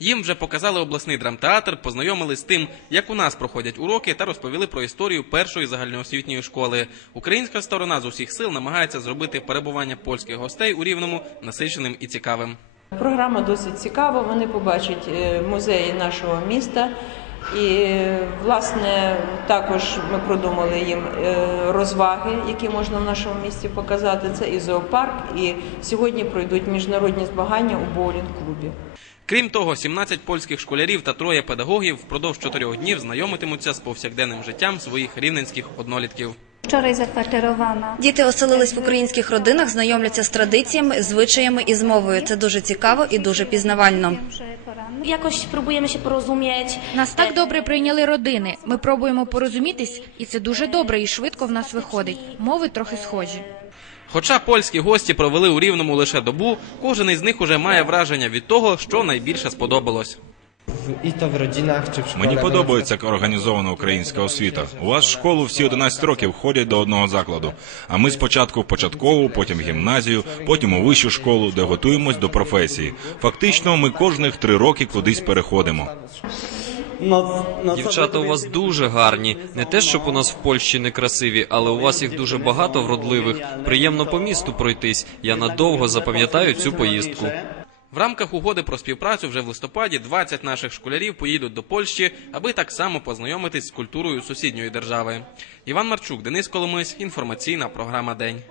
Їм вже показали обласний драмтеатр, познайомили з тим, як у нас проходять уроки, та розповіли про історію першої загальноосвітньої школи. Українська сторона з усіх сил намагається зробити перебування польських гостей у рівному насиченим і цікавим. Програма досить цікава. Вони побачать е, музеї нашого міста. І власне також ми продумали їм е, розваги, які можна в нашому місті показати. Це і зоопарк, і сьогодні пройдуть міжнародні змагання у боулінг-клубі. Крім того, 17 польських школярів та троє педагогів впродовж чотирьох днів знайомитимуться з повсякденним життям своїх рівненських однолітків. Wczoraj zakwaterowana. Діти оселились в українських родинах, знайомляться з традиціями, звичаями і з мовою. Це дуже цікаво і дуже пізнавально. Jakoś próbujemy się porozumieć. Нас так добре прийняли родини. Ми пробуємо порозумітись, і це дуже добре і швидко в нас виходить. Мови трохи схожі. Хоча польські гості провели у рівному лише добу, кожен із них уже має враження від того, що найбільше сподобалось. I to w rodzinach czy w szkole. Мені подобається організована українська освіта. У вас в школу всі 11 років ходять до одного закладу. А ми спочатку в початкову, потім в гімназію, потім у вищу школу, де готуємось до професії. Фактично, ми кожних три роки кудись переходимо. Дівчата у вас дуже гарні. Не те, щоб у нас в Польщі не красиві, але у вас їх дуже багато вродливих. Приємно по місту пройтись. Я надовго запам'ятаю цю поїздку. В рамках угоди про співпрацю вже в листопаді 20 наших школярів поїдуть до Польщі, аби так само познайомитись з культурою сусідньої держави. Іван Марчук, Денис Коломис, інформаційна програма День.